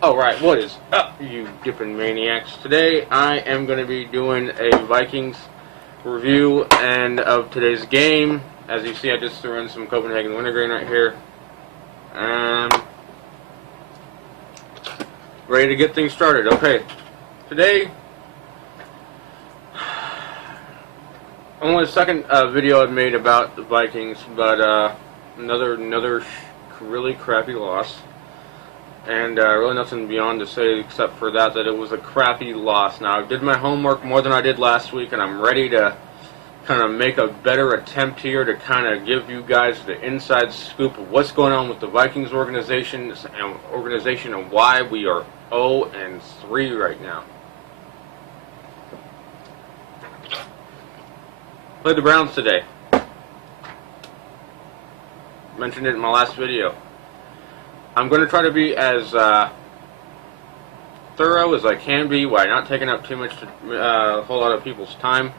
Alright, what is up, you dipping maniacs? Today I am going to be doing a Vikings review and of today's game. As you see, I just threw in some Copenhagen wintergreen right here. Ready to get things started. Okay, today, only the second video I've made about the Vikings, but another really crappy loss. And really nothing beyond to say except for that it was a crappy loss. Now, I did my homework more than I did last week, and I'm ready to kind of make a better attempt here to kind of give you guys the inside scoop of what's going on with the Vikings organization and why we are 0-3 right now. Played the Browns today. Mentioned it in my last video. I'm going to try to be as thorough as I can be while not taking up too much, a whole lot of people's time.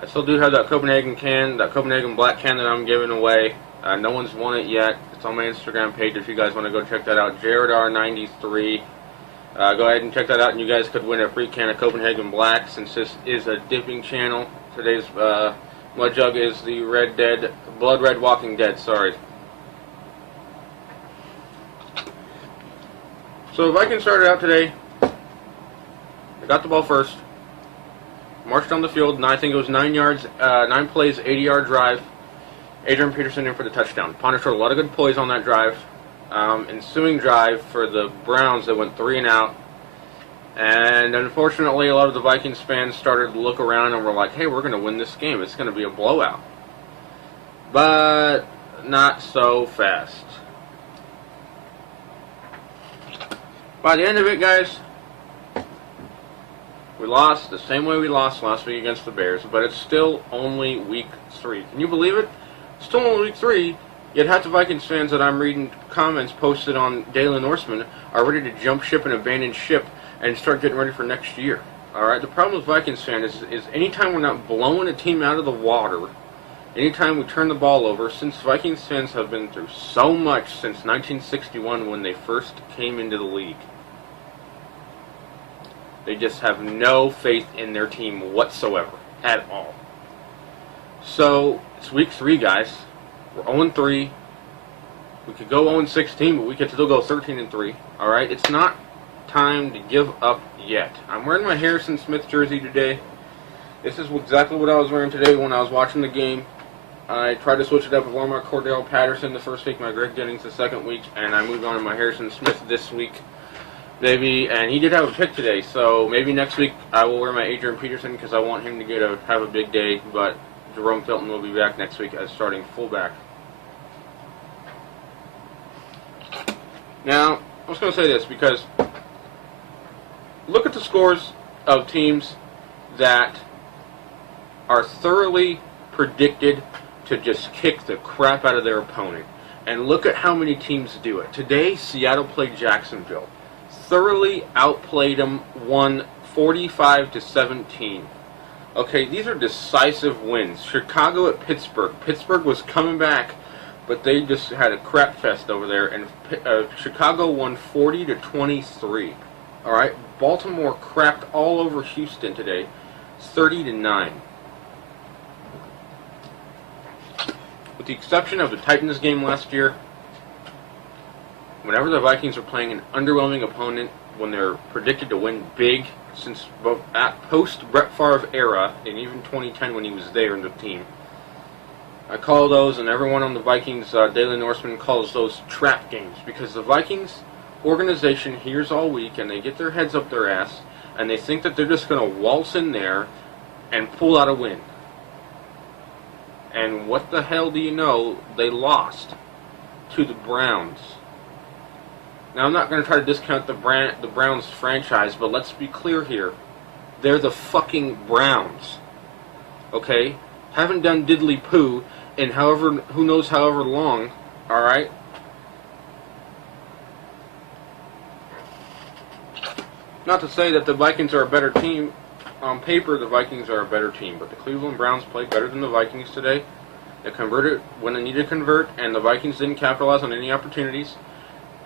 I still do have that Copenhagen can, that Copenhagen black can that I'm giving away. No one's won it yet. It's on my Instagram page if you guys want to go check that out. JaredR93. Go ahead and check that out, and you guys could win a free can of Copenhagen black since this is a dipping channel. Today's mud jug is the Blood Red Walking Dead. Sorry. So the Vikings started out today. They got the ball first. Marched on the field, and I think it was 9 plays, 80-yard drive. Adrian Peterson in for the touchdown. Ponder showed a lot of good plays on that drive. Ensuing drive for the Browns, they went 3 and out. And unfortunately, a lot of the Vikings fans started to look around and were like, hey, we're going to win this game. It's going to be a blowout. But not so fast. By the end of it, guys, we lost the same way we lost last week against the Bears, but it's still only week 3. Can you believe it? Still only week 3, yet half the Vikings fans that I'm reading comments posted on Daily Norseman are ready to jump ship and abandon ship and start getting ready for next year. Alright, the problem with Vikings fans is anytime we're not blowing a team out of the water, anytime we turn the ball over, since Vikings fans have been through so much since 1961 when they first came into the league, they just have no faith in their team whatsoever, at all. So, it's week 3, guys. We're 0-3. We could go 0-16, but we could still go 13-3. Alright? It's not time to give up yet. I'm wearing my Harrison Smith jersey today. This is exactly what I was wearing today when I was watching the game. I tried to switch it up. I wore my Cordell Patterson the first week, my Greg Jennings the second week, and I moved on to my Harrison Smith this week. Maybe, and he did have a pick today, so maybe next week I will wear my Adrian Peterson because I want him to have a big day, but Jerome Felton will be back next week as starting fullback. Now, I was going to say this because look at the scores of teams that are thoroughly predicted to just kick the crap out of their opponent, and look at how many teams do it. Today, Seattle played Jacksonville. Thoroughly outplayed them, won 45-17. Okay, these are decisive wins. Chicago at Pittsburgh. Pittsburgh was coming back, but they just had a crap fest over there, and Chicago won 40-23. All right, Baltimore crapped all over Houston today, 30-9. With the exception of the Titans game last year, whenever the Vikings are playing an underwhelming opponent, when they're predicted to win big, since both at post-Brett Favre era, and even 2010 when he was there in the team, I call those, and everyone on the Vikings Daily Norseman calls those trap games, because the Vikings organization hears all week, and they get their heads up their ass, and they think that they're just going to waltz in there and pull out a win. And what the hell do you know? They lost to the Browns. Now, I'm not going to try to discount the Browns franchise, but let's be clear here. They're the fucking Browns. Okay? Haven't done diddly poo in who knows however long, alright? Not to say that the Vikings are a better team. On paper, the Vikings are a better team, but the Cleveland Browns played better than the Vikings today. They converted when they needed to convert, and the Vikings didn't capitalize on any opportunities.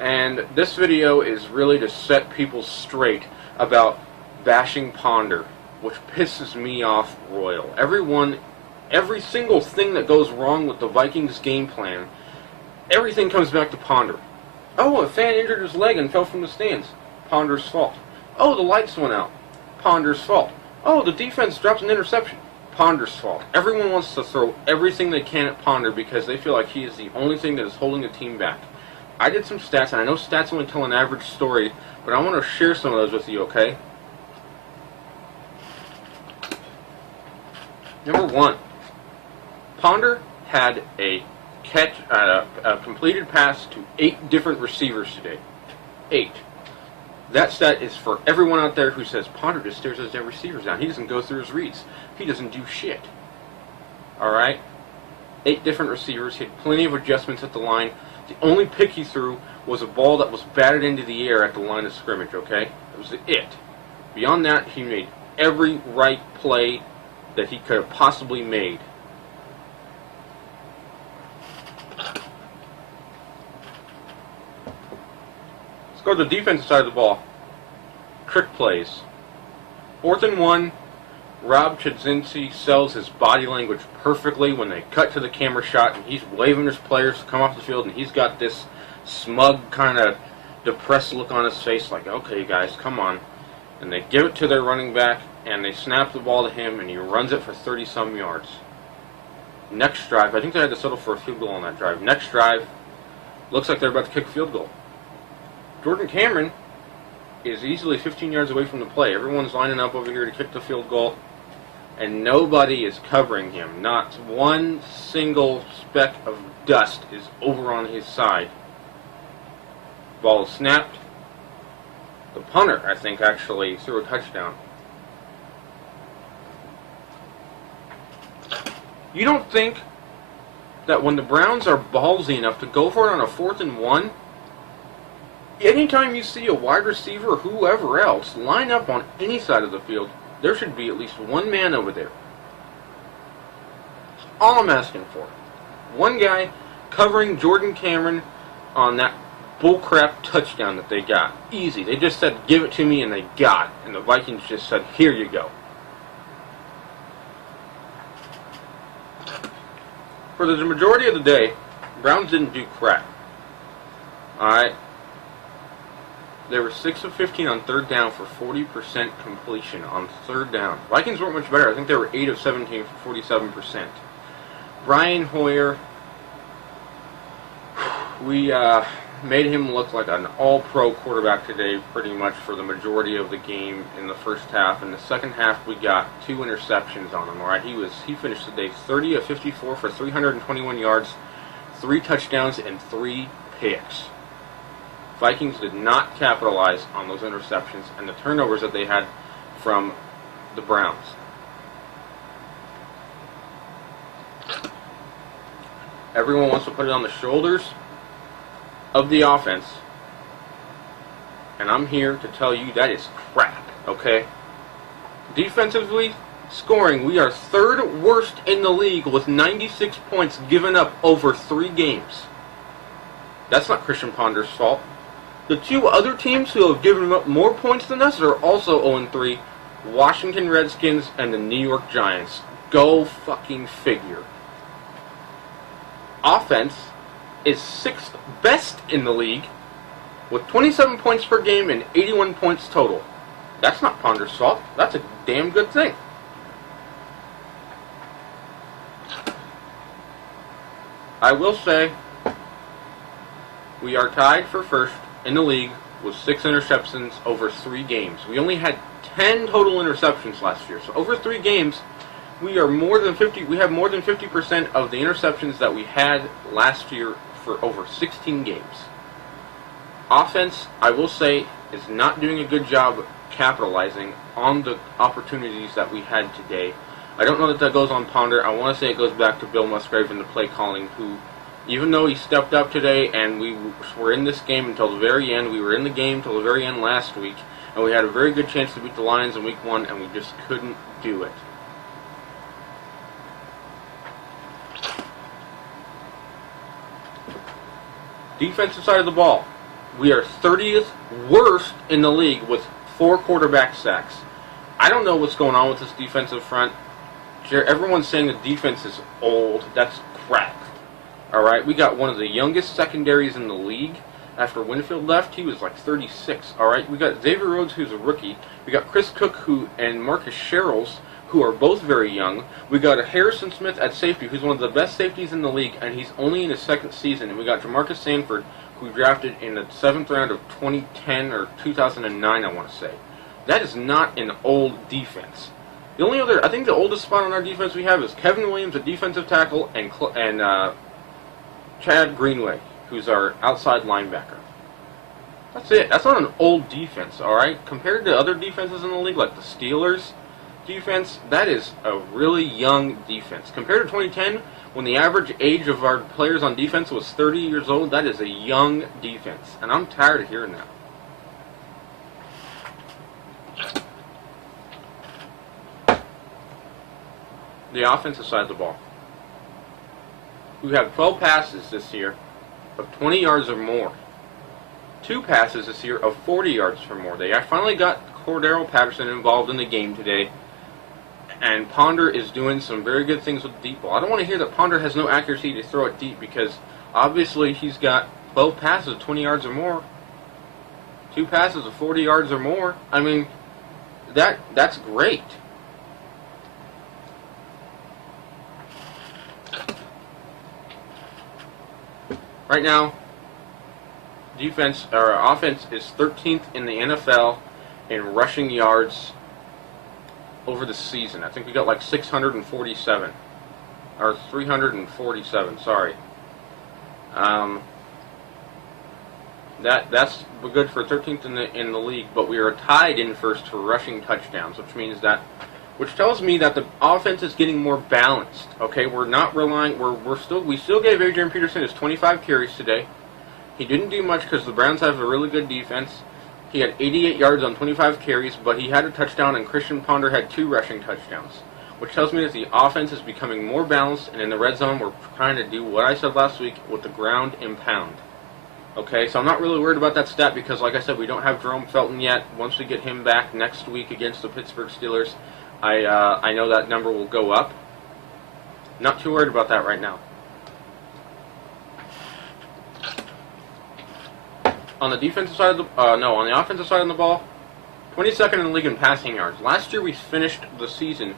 And this video is really to set people straight about bashing Ponder, which pisses me off royal. Every single thing that goes wrong with the Vikings game plan, everything comes back to Ponder. Oh, a fan injured his leg and fell from the stands. Ponder's fault. Oh, the lights went out. Ponder's fault. Oh, the defense dropped an interception. Ponder's fault. Everyone wants to throw everything they can at Ponder because they feel like he is the only thing that is holding the team back. I did some stats, and I know stats only tell an average story, but I want to share some of those with you, okay? Number one, Ponder had a completed pass to 8 different receivers today. 8. That stat is for everyone out there who says Ponder just stares at his receivers down. He doesn't go through his reads. He doesn't do shit. Alright? 8 different receivers. He had plenty of adjustments at the line. The only pick he threw was a ball that was batted into the air at the line of scrimmage, okay? That was it. Beyond that, he made every right play that he could have possibly made. Let's go to the defensive side of the ball. Trick plays. 4th and 1, Rob Chudzinski sells his body language perfectly when they cut to the camera shot and he's waving his players to come off the field and he's got this smug kind of depressed look on his face like, okay guys, come on. And they give it to their running back and they snap the ball to him and he runs it for 30-some yards. Next drive, I think they had to settle for a field goal on that drive. Next drive, looks like they're about to kick a field goal. Jordan Cameron is easily 15 yards away from the play. Everyone's lining up over here to kick the field goal, and nobody is covering him. Not one single speck of dust is over on his side. Ball is snapped. The punter, I think, actually threw a touchdown. You don't think that when the Browns are ballsy enough to go for it on a 4th and 1, anytime you see a wide receiver or whoever else line up on any side of the field, there should be at least one man over there. That's all I'm asking for. One guy covering Jordan Cameron on that bullcrap touchdown that they got. Easy. They just said, give it to me, and they got it. And the Vikings just said, here you go. For the majority of the day, Browns didn't do crap. Alright? They were 6 of 15 on 3rd down for 40% completion on 3rd down. Vikings weren't much better. I think they were 8 of 17 for 47%. Brian Hoyer, we made him look like an all-pro quarterback today pretty much for the majority of the game in the first half. In the second half, we got 2 interceptions on him. All right, he finished the day 30 of 54 for 321 yards, 3 touchdowns, and 3 picks. Vikings did not capitalize on those interceptions and the turnovers that they had from the Browns. Everyone wants to put it on the shoulders of the offense, and I'm here to tell you that is crap, okay? Defensively, scoring, we are 3rd worst in the league with 96 points given up over 3 games. That's not Christian Ponder's fault. The 2 other teams who have given up more points than us are also 0-3, Washington Redskins and the New York Giants. Go fucking figure. Offense is 6th best in the league with 27 points per game and 81 points total. That's not Ponder's fault. That's a damn good thing. I will say we are tied for first in the league with 6 interceptions over 3 games. We only had 10 total interceptions last year. So over 3 games, we have more than 50% of the interceptions that we had last year for over 16 games. Offense, I will say, is not doing a good job capitalizing on the opportunities that we had today. I don't know that goes on Ponder. I want to say it goes back to Bill Musgrave and the play calling, who, even though he stepped up today and we were in this game until the very end, we were in the game until the very end last week, and we had a very good chance to beat the Lions in week 1, and we just couldn't do it. Defensive side of the ball. We are 30th worst in the league with 4 quarterback sacks. I don't know what's going on with this defensive front. Everyone's saying the defense is old. That's crap. All right, we got one of the youngest secondaries in the league. After Winfield left, he was like 36. All right, we got Xavier Rhodes, who's a rookie. We got Chris Cook, and Marcus Sherrills, who are both very young. We got a Harrison Smith at safety, who's one of the best safeties in the league, and he's only in his second season. And we got Jamarcus Sanford, who we drafted in the 7th round of 2010 or 2009, I want to say. That is not an old defense. The only other, I think the oldest spot on our defense we have is Kevin Williams, a defensive tackle, and Chad Greenway, who's our outside linebacker. That's it. That's not an old defense, all right? Compared to other defenses in the league, like the Steelers defense, that is a really young defense. Compared to 2010, when the average age of our players on defense was 30 years old, that is a young defense. And I'm tired of hearing that. The offensive side of the ball. We have 12 passes this year of 20 yards or more. 2 passes this year of 40 yards or more. They finally got Cordero Patterson involved in the game today, and Ponder is doing some very good things with the deep ball. I don't want to hear that Ponder has no accuracy to throw it deep, because obviously he's got 12 passes of 20 yards or more. 2 passes of 40 yards or more. I mean, that's great. Right now, offense is 13th in the NFL in rushing yards over the season. I think we got like 647 or 347. Sorry. That's good for 13th in the league, but we are tied in first for rushing touchdowns, which tells me that the offense is getting more balanced. Okay, we're not relying. We still gave Adrian Peterson his 25 carries today. He didn't do much because the Browns have a really good defense. He had 88 yards on 25 carries, but he had a touchdown, and Christian Ponder had 2 rushing touchdowns, which tells me that the offense is becoming more balanced, and in the red zone, we're trying to do what I said last week with the ground and pound. Okay, so I'm not really worried about that stat because, like I said, we don't have Jerome Felton yet. Once we get him back next week against the Pittsburgh Steelers, I know that number will go up. Not too worried about that right now. On the defensive side of the on the offensive side of the ball, 22nd in the league in passing yards. Last year we finished the season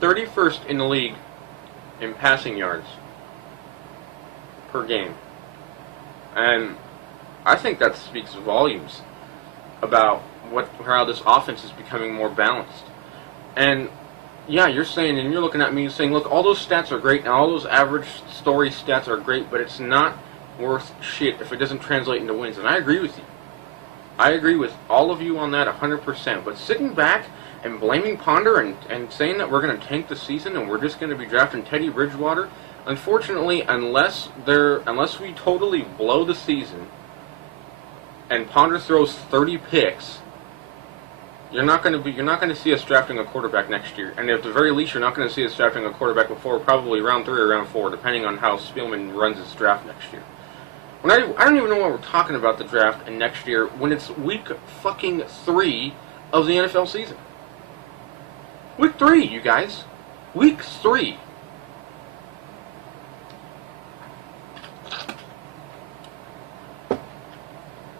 31st in the league in passing yards per game. And I think that speaks volumes about how this offense is becoming more balanced. And yeah, you're saying, and you're looking at me saying, look, all those stats are great, and all those average story stats are great, but it's not worth shit if it doesn't translate into wins. And I agree with you. I agree with all of you on that 100%. But sitting back and blaming Ponder and saying that we're going to tank the season and we're just going to be drafting Teddy Bridgewater, unfortunately, unless we totally blow the season and Ponder throws 30 picks, you're not going to see us drafting a quarterback next year. And at the very least, you're not going to see us drafting a quarterback before probably round 3 or round 4, depending on how Spielman runs his draft next year. I don't even know why we're talking about the draft and next year when it's week fucking 3 of the NFL season. Week 3, you guys. Week 3.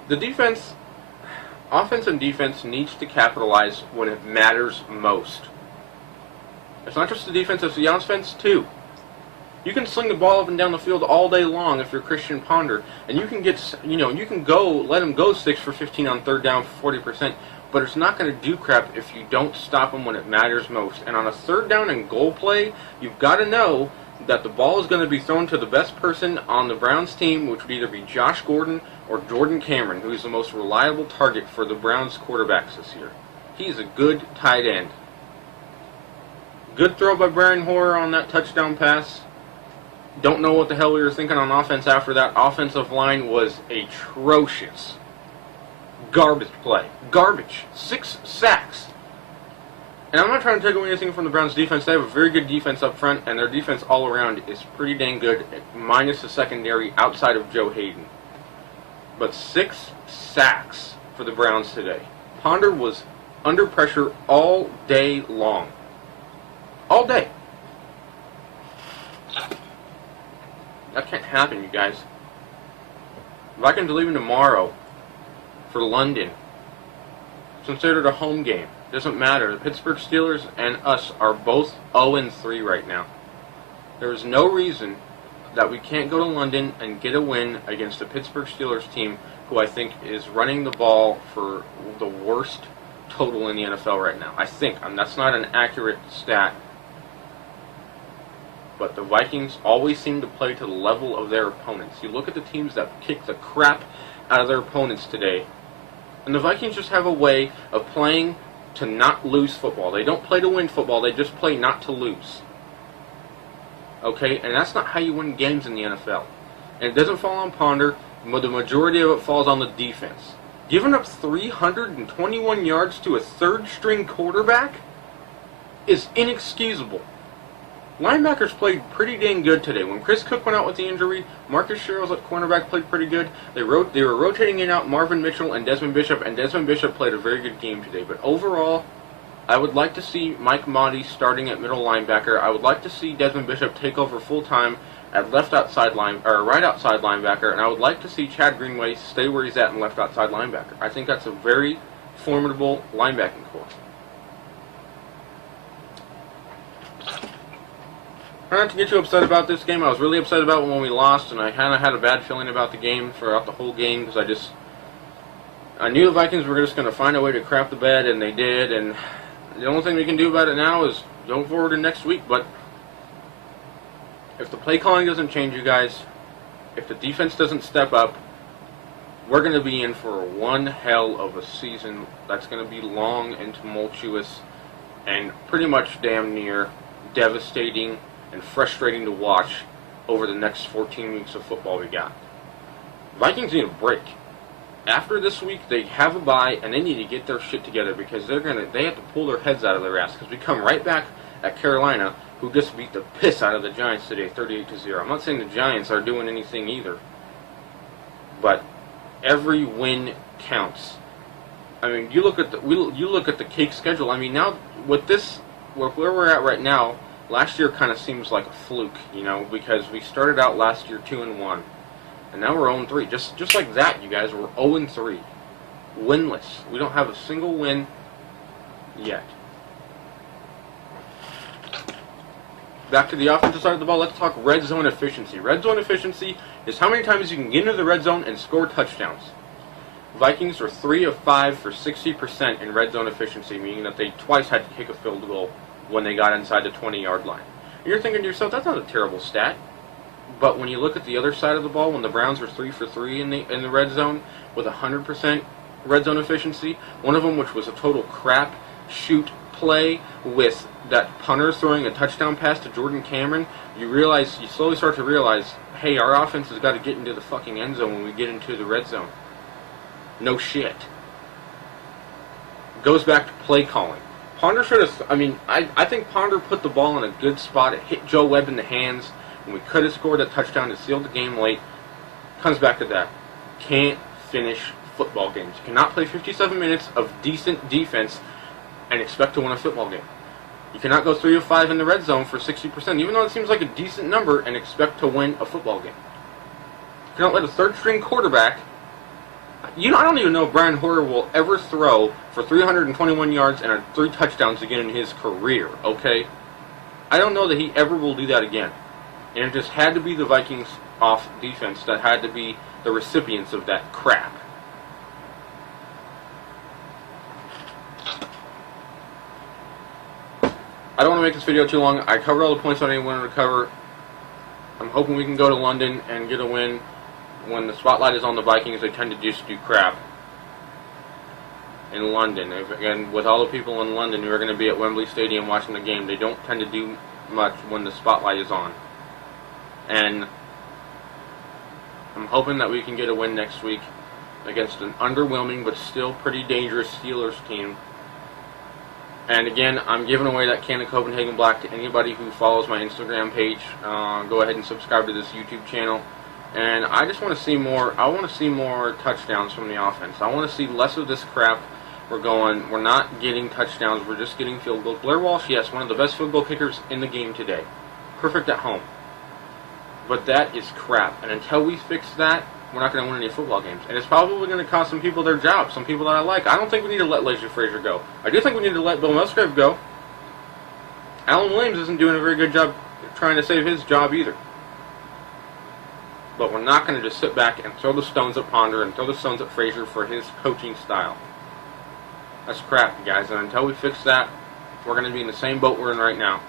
The offense and defense needs to capitalize when it matters most. It's not just the defense, it's the offense too. You can sling the ball up and down the field all day long if you're Christian Ponder, and you can let him go 6 for 15 on 3rd down for 40%, but it's not going to do crap if you don't stop him when it matters most. And on a 3rd down and goal play, you've got to know that the ball is going to be thrown to the best person on the Browns team, which would either be Josh Gordon or Jordan Cameron, who is the most reliable target for the Browns quarterbacks this year. He's a good tight end. Good throw by Brian Hoyer on that touchdown pass. Don't know what the hell we were thinking on offense after that. Offensive line was atrocious. Garbage play. Garbage. 6 sacks. And I'm not trying to take away anything from the Browns' defense. They have a very good defense up front, and their defense all around is pretty dang good, minus the secondary outside of Joe Hayden. but 6 sacks for the Browns today. Ponder was under pressure all day long. All day. That can't happen, you guys. Vikings are leaving tomorrow for London. It's considered a home game. Doesn't matter. The Pittsburgh Steelers and us are both 0-3 right now. There is no reason that we can't go to London and get a win against the Pittsburgh Steelers team, who I think is running the ball for the worst total in the NFL right now. I think. That's not an accurate stat. But the Vikings always seem to play to the level of their opponents. You look at the teams that kick the crap out of their opponents today, and the Vikings just have a way of playing to not lose football. They don't play to win football, they just play not to lose. Okay? And that's not how you win games in the NFL. And it doesn't fall on Ponder, but the majority of it falls on the defense. Giving up 321 yards to a third-string quarterback is inexcusable. Linebackers played pretty dang good today. When Chris Cook went out with the injury, Marcus Sherrills at cornerback played pretty good. They were rotating in out Marvin Mitchell and Desmond Bishop played a very good game today. But overall, I would like to see Mike Motti starting at middle linebacker. I would like to see Desmond Bishop take over full-time at right outside linebacker, and I would like to see Chad Greenway stay where he's at in left outside linebacker. I think that's a very formidable linebacking corps. Not to get you upset about this game. I was really upset about it when we lost, and I kind of had a bad feeling about the game throughout the whole game because I knew the Vikings were just going to find a way to crap the bed, and they did. And the only thing we can do about it now is go forward to next week. But if the play calling doesn't change, you guys, if the defense doesn't step up, we're going to be in for one hell of a season that's going to be long and tumultuous and pretty much damn near devastating and frustrating to watch over the next 14 weeks of football we got. Vikings need a break. After this week, they have a bye, and they need to get their shit together because they have to pull their heads out of their ass because we come right back at Carolina, who just beat the piss out of the Giants today, 38-0. I'm not saying the Giants are doing anything either, but every win counts. I mean, you look at the cake schedule. I mean, now with where we're at right now, last year kind of seems like a fluke, because we started out last year 2-1, and now we're 0-3. Just like that, you guys, we're 0-3, winless. We don't have a single win yet. Back to the offensive side of the ball, let's talk red zone efficiency. Red zone efficiency is how many times you can get into the red zone and score touchdowns. Vikings are 3 of 5 for 60% in red zone efficiency, meaning that they twice had to kick a field goal when they got inside the 20-yard line. And you're thinking to yourself, that's not a terrible stat. But when you look at the other side of the ball, when the Browns were 3 for 3 in the red zone with 100% red zone efficiency, one of them, which was a total crap shoot play with that punter throwing a touchdown pass to Jordan Cameron, you slowly start to realize, hey, our offense has got to get into the fucking end zone when we get into the red zone. No shit. Goes back to play calling. Ponder should have, I think Ponder put the ball in a good spot. It hit Joe Webb in the hands, and we could have scored a touchdown to seal the game late. Comes back to that. Can't finish football games. You cannot play 57 minutes of decent defense and expect to win a football game. You cannot go 3 of 5 in the red zone for 60%, even though it seems like a decent number, and expect to win a football game. You cannot let a third-string quarterback... I don't even know if Brian Hoyer will ever throw for 321 yards and 3 touchdowns again in his career, okay? I don't know that he ever will do that again. And it just had to be the Vikings off defense that had to be the recipients of that crap. I don't want to make this video too long. I covered all the points I wanted to cover. I'm hoping we can go to London and get a win. When the spotlight is on the Vikings, they tend to just do crap in London. And with all the people in London who are going to be at Wembley Stadium watching the game, they don't tend to do much when the spotlight is on. And I'm hoping that we can get a win next week against an underwhelming but still pretty dangerous Steelers team. And again, I'm giving away that can of Copenhagen Black to anybody who follows my Instagram page. Go ahead and subscribe to this YouTube channel. And I just want to see more. I want to see more touchdowns from the offense. I want to see less of this crap. We're not getting touchdowns. We're just getting field goals. Blair Walsh, yes, one of the best field goal kickers in the game today. Perfect at home. But that is crap. And until we fix that, we're not going to win any football games. And it's probably going to cost some people their jobs, some people that I like. I don't think we need to let Lazy Frazier go. I do think we need to let Bill Musgrave go. Alan Williams isn't doing a very good job trying to save his job either. But we're not going to just sit back and throw the stones at Ponder and throw the stones at Frazier for his coaching style. That's crap, guys. And until we fix that, we're going to be in the same boat we're in right now.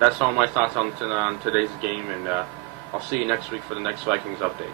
That's all my thoughts on today's game, and I'll see you next week for the next Vikings update.